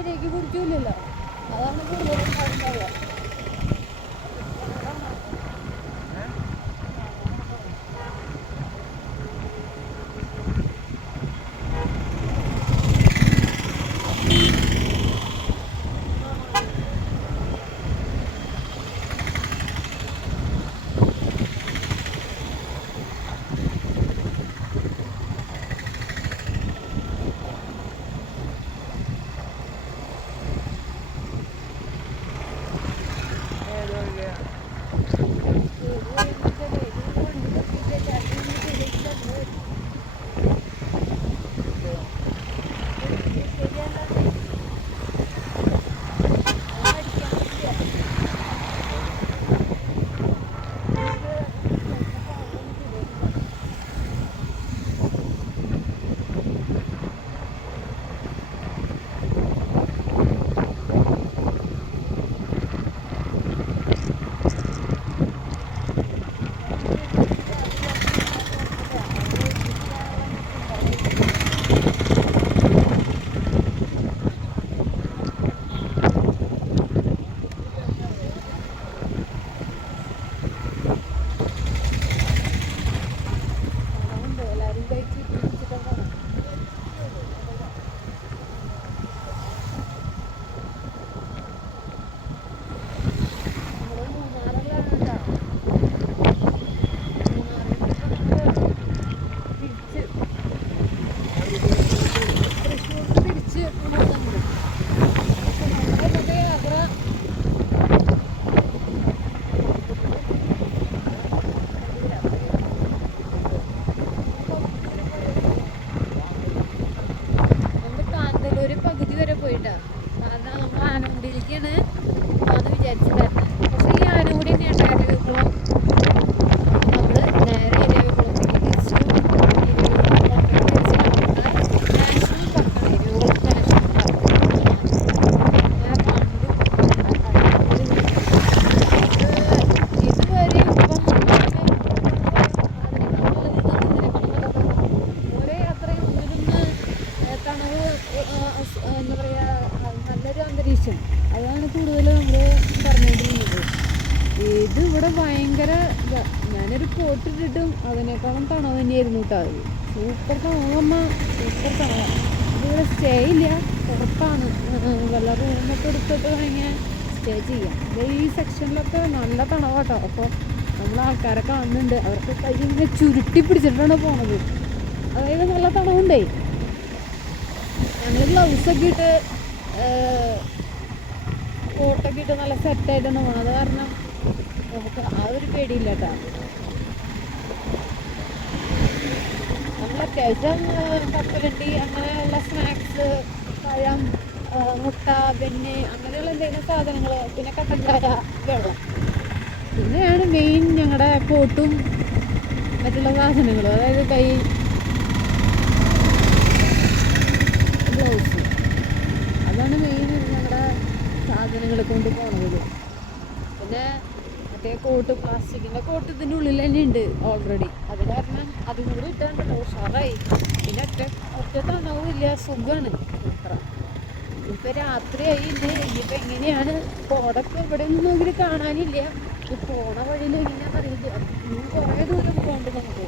ശരിയാക്കി കുടിക്കൂലല്ലോ അതാണ് കൂടുതലും ഇത് ഇവിടെ ഭയങ്കര. ഞാനൊരു കോട്ട് ഇട്ടിട്ടും അതിനേക്കാളും തണവ് തന്നെയായിരുന്നു കേട്ടോ അത്. സൂപ്പർ തണവമ്മ സൂപ്പർ തണവ ഇതിവിടെ സ്റ്റേ ഇല്ല പുറത്താണ് വല്ല റൂമൊക്കെ എടുത്തിട്ട് വേണമെങ്കിൽ സ്റ്റേ ചെയ്യാം. ഈ സെക്ഷനിലൊക്കെ നല്ല തണവാട്ടോ അപ്പോൾ നമ്മൾ ആൾക്കാരെ കാണുന്നുണ്ട്. അവർക്ക് കൈ ഇങ്ങനെ ചുരുട്ടി പിടിച്ചിട്ടാണ് പോണത്. അതായത് നല്ല തണവുണ്ടേ ഞങ്ങൾ ഗ്ലൗസൊക്കെ ഇട്ട് കോട്ടൊക്കെ ഇട്ട് നല്ല സെറ്റായിട്ടാണ് പോണത് കാരണം നമുക്ക് ആ ഒരു പേടിയില്ല കേട്ടോ നമ്മൾ അത്യാവശ്യം കപ്പലണ്ടി അങ്ങനെയുള്ള സ്നാക്സ് പഴം മുട്ട ബെന്ന് അങ്ങനെയുള്ള എന്തെങ്കിലും സാധനങ്ങൾ പിന്നെ കട്ടൻചായ വെള്ളം. പിന്നെയാണ് മെയിൻ ഞങ്ങളുടെ കോട്ടും മറ്റുള്ള സാധനങ്ങളും. അതായത് കൈ ഗ്ലൗസ് അതാണ് മെയിൻ ഞങ്ങളുടെ സാധനങ്ങൾ കൊണ്ട് പോണത്. പിന്നെ മറ്റേ കോട്ട് പ്ലാസ്റ്റിക്കിന്റെ കോട്ട് ഇതിന്റെ ഉള്ളിൽ തന്നെ ഉണ്ട് ഓൾറെഡി അത് കാരണം അതും കൂടി ഇട്ടാണ്ടല്ലോ ഉഷാറായി. പിന്നെ ഒറ്റ ഒറ്റ തണവുമില്ല സുഖമാണ് ഇപ്പം രാത്രിയായി ഇത് ഇനിയിപ്പോൾ എങ്ങനെയാണ്? കോടൊക്കെ ഇവിടെ ഒന്നും നോക്കി കാണാനില്ല. ഈ പോണ വഴിയിൽ എങ്ങനെയാണെന്ന് അറിയില്ല കുറേ ദൂരം പോകണ്ട് നമുക്ക്.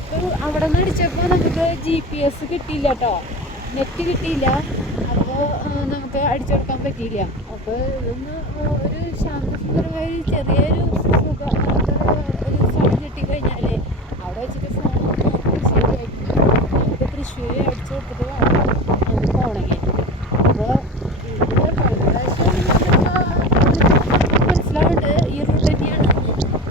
ഇപ്പൊ അവിടെ നിന്ന് അടിച്ചപ്പോൾ നമുക്ക് ജി പി എസ് കിട്ടിയില്ല കേട്ടോ. നെറ്റ് കിട്ടിയില്ല. നമുക്ക് അടിച്ചെടുക്കാൻ പറ്റിയില്ല. അപ്പോൾ ഇതൊന്ന് ഒരു ശാന്തസുന്ദരമായ ചെറിയൊരു സുഖം ഒരു സ്ഥലം കിട്ടിക്കഴിഞ്ഞാൽ അവിടെ വെച്ചിട്ട് ഫോൺ ശരിയായിട്ട് നമുക്ക് തൃശ്ശൂർ അടിച്ചു കൊടുത്തിട്ട് നമുക്ക് പോകണമെങ്കിൽ അപ്പോൾ മനസ്സിലാവുണ്ട് ഈ റൂട്ട് തന്നെയാണ്.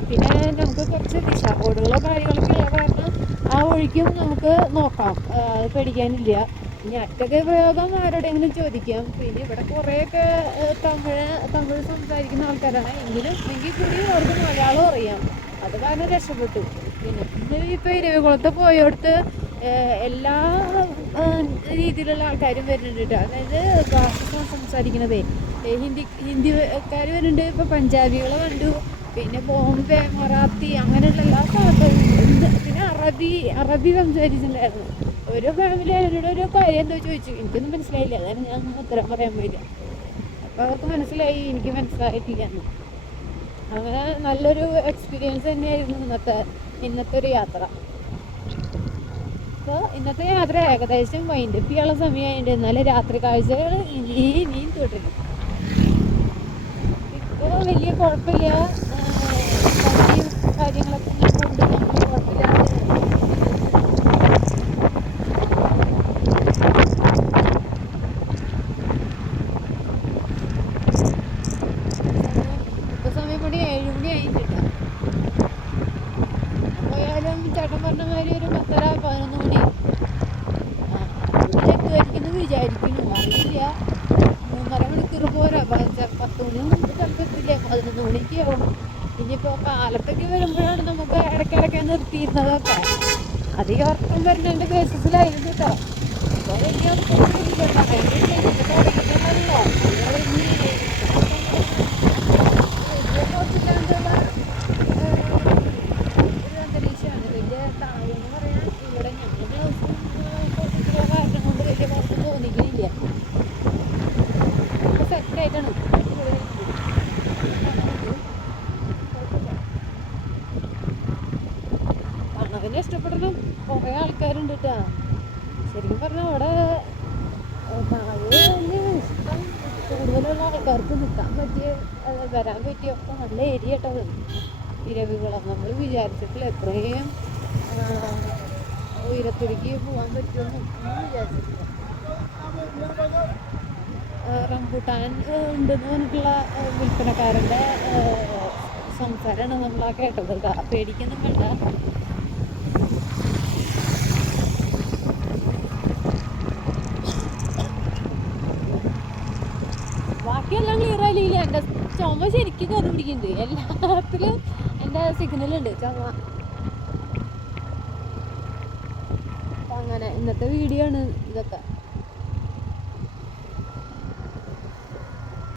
പിന്നെ നമുക്ക് കുറച്ച് ദിശാബോർഡുകളോ കാര്യങ്ങളൊക്കെ ഉള്ള കാരണം ആ വഴിക്കും നമുക്ക് നോക്കാം. പേടിക്കാനില്ല. ഇനി അറ്റൊക്കെ പ്രയോഗം ആരോടെങ്കിലും ചോദിക്കാം. പിന്നെ ഇവിടെ കുറേയൊക്കെ തമിഴ് തമിഴ് സംസാരിക്കുന്ന ആൾക്കാരാണ്. എങ്കിലും എങ്കിൽ കൂടി അവർക്ക് മലയാളം അറിയാം. അത് കാരണം രക്ഷപ്പെട്ടു. പിന്നെ പിന്നെ ഇപ്പോൾ ഇരവികുളത്ത് പോയോടത്ത് എല്ലാ രീതിയിലുള്ള ആൾക്കാരും വരുന്നുണ്ട് അതായത് ഭാഷ സംസാരിക്കണതേ ഹിന്ദി ഹിന്ദിക്കാർ വരുന്നുണ്ട്. ഇപ്പോൾ പഞ്ചാബികൾ കണ്ടു. പിന്നെ ബോംബെ മറാത്തി അങ്ങനെയുള്ള എല്ലാ സ്ഥലത്തും പിന്നെ അറബി അറബി സംസാരിച്ചിട്ടുണ്ടായിരുന്നു. ഒരു ഫാമിലി അവരോട് ഒരു കാര്യം എന്തോ ചോദിച്ചു. എനിക്കൊന്നും മനസ്സിലായില്ല. അതാണ് ഞാൻ ഉത്തരം പറയാൻ പോയില്ല അപ്പോൾ അവർക്ക് മനസ്സിലായി. എനിക്ക് മനസ്സിലായിട്ടില്ല. അങ്ങനെ നല്ലൊരു എക്സ്പീരിയൻസ് തന്നെയായിരുന്നു ഇന്നത്തെ ഇന്നത്തെ ഒരു യാത്ര. അപ്പോൾ ഇന്നത്തെ യാത്ര ഏകദേശം വൈൻഡ് അപ്പ് ചെയ്യാനുള്ള സമയമായിട്ട് നല്ല രാത്രി കാഴ്ചകൾ ഇനി ഇനിയും തുടരും. ഇപ്പോൾ വലിയ കുഴപ്പമില്ല. കാര്യങ്ങളൊക്കെ ഇങ്ങനെ പതിനൊന്ന് ഇനിയിപ്പോ കാലത്തൊക്കെ വരുമ്പോഴാണ് നമുക്ക് ഇടയ്ക്കിടയ്ക്ക് നിർത്തിയിരുന്നതൊക്കെ. അധികം ഉറക്കം വരുന്നുണ്ട് ബേസിസിലായിരുന്നു കേട്ടോ അപ്പോൾ വലിയ പറയാൻ തുടങ്ങിയിട്ടുണ്ടല്ലോ അതുപോലെ ഇനി ഹോസ്പിറ്റലിലുള്ള ഒരു അന്തരീക്ഷമാണ് വലിയ താഴെന്ന് പറയാൻ ഇവിടെ ഞങ്ങളുടെ ഹോസ്പിറ്റലിലെ കാരണം കൊണ്ട് വലിയ കുഴപ്പം തോന്നിക്കുന്നില്ല ഒക്കെ സെറ്റായിട്ടാണ് കാണാതിനെ ഇഷ്ടപ്പെടുന്ന കുറേ ആൾക്കാരുണ്ട് കേട്ടോ ശരിക്കും പറഞ്ഞാൽ അവിടെ കൂടുതലുള്ള ആൾക്കാർക്ക് നിൽക്കാൻ പറ്റിയ വരാൻ പറ്റിയ നല്ല ഏരിയ കേട്ടോ ഇരവികുളം. നമ്മൾ വിചാരിച്ചിട്ടില്ല എത്രയും ഉയരത്തിലേക്ക് പോകാൻ പറ്റുമെന്ന് വിചാരിച്ചിട്ടില്ല. റംബൂട്ടാൻ ഉണ്ടെന്ന് പറഞ്ഞിട്ടുള്ള വിൽപ്പനക്കാരന്റെ സംസാരമാണ് നമ്മൾ ആ കേട്ടത്. കേട്ടോ പേടിക്കൊന്നും വേണ്ട. ചുമ ശരിക്കും കൊതു പിടിക്കുന്നുണ്ട് എല്ലാത്തിലും എന്റെ സിഗ്നൽ ഉണ്ട്. ചുമ. അങ്ങനെ ഇന്നത്തെ വീഡിയോ ആണ് ഇതൊക്കെ.